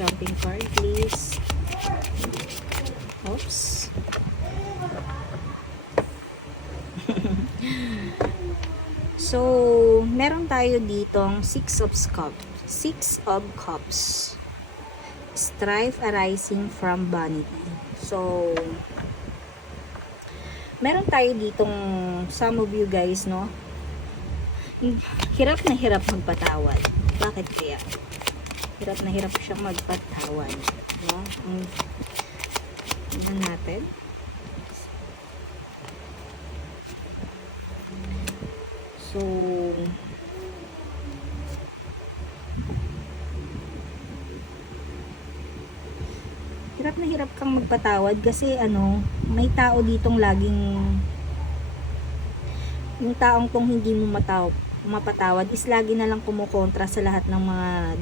shopping cart, please. Oops. So, meron tayo ditong 6 of cups. Strife arising from vanity. So, meron tayo ditong, some of you guys, no? Hirap na hirap magpatawad. Bakit kaya? Hirap na hirap siyang magpatawad. No? Tingnan natin. So, hirap na hirap kang magpatawad kasi may tao ditong laging, yung taong tong hindi mo mapatawad is lagi na lang kumukontra sa lahat ng mga